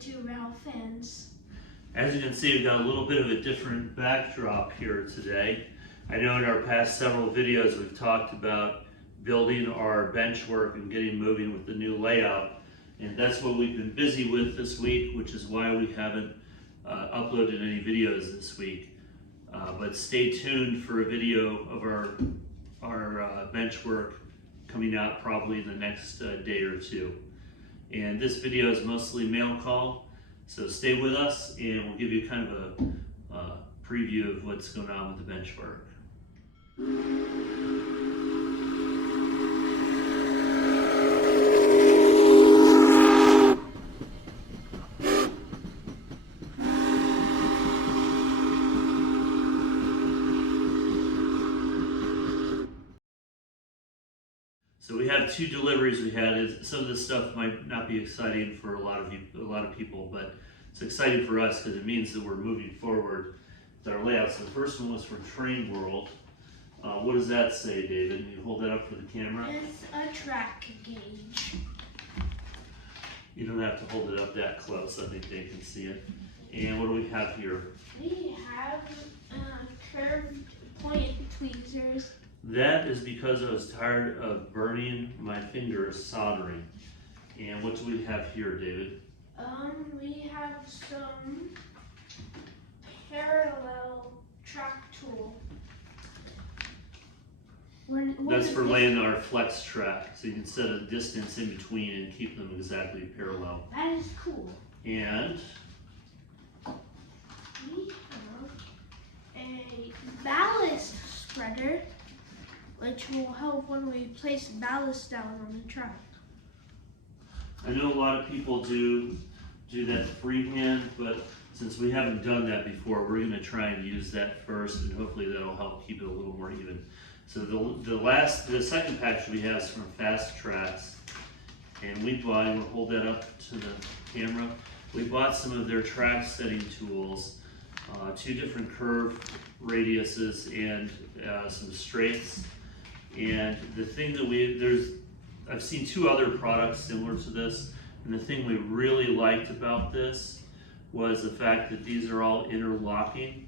two rail fans. As you can see, we've got a little bit of a different backdrop here today. I know in our past several videos we've talked about building our benchwork and getting moving with the new layout. And that's what we've been busy with this week, which is why we haven't uploaded any videos this week. But stay tuned for a video of our benchwork coming out probably in the next day or two. And this video is mostly mail call, so stay with us and we'll give you kind of a preview of what's going on with the benchwork. So we have two deliveries we had. Some of this stuff might not be exciting for a lot of people, but it's exciting for us because it means that we're moving forward with our layout. So the first one was from Train World. What does that say, David? Can you hold that up for the camera? It's a track gauge. You don't have to hold it up that close. I think they can see it. And what do we have here? We have curved point tweezers. That is because I was tired of burning my fingers soldering. And what do we have here, David? We have some parallel track tool. That's for laying our flex track, so you can set a distance in between and keep them exactly parallel. That is cool. And we have a ballast spreader, which will help when we place ballast down on the track. I know a lot of people do that freehand, but since we haven't done that before, we're going to try and use that first, and hopefully that'll help keep it a little more even. So the second package we have is from Fast Tracks, and we bought, and we'll hold that up to the camera. We bought some of their track setting tools, two different curve radiuses and some straights. And the thing that I've seen two other products similar to this, and the thing we really liked about this was the fact that these are all interlocking.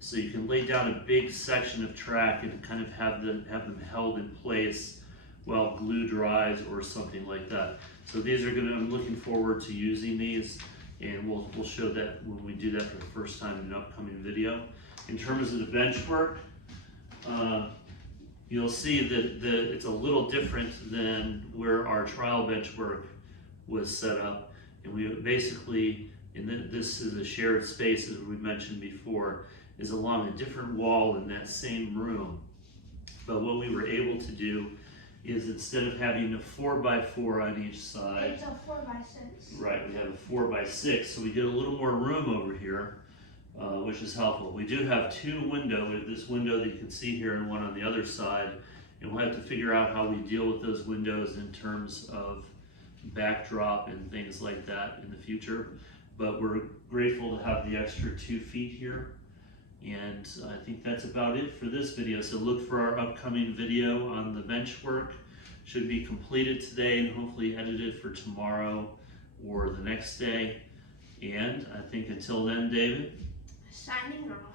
So you can lay down a big section of track and kind of have them held in place while glue dries or something like that. So these are I'm looking forward to using these, and we'll show that when we do that for the first time in an upcoming video. In terms of the benchwork, you'll see that it's a little different than where our trial benchwork was set up. And we basically, this is a shared space, as we mentioned before, is along a different wall in that same room. But what we were able to do is, instead of having a 4x4 on each side, It's a 4x6. right, we have a 4x6, so we get a little more room over here, which is helpful. We do have two windows. We have this window that you can see here and one on the other side, and we'll have to figure out how we deal with those windows in terms of backdrop and things like that in the future. But we're grateful to have the extra 2 feet here. And I think that's about it for this video. So look for our upcoming video on the benchwork. Should be completed today and hopefully edited for tomorrow or the next day. And I think until then, David, Signing off.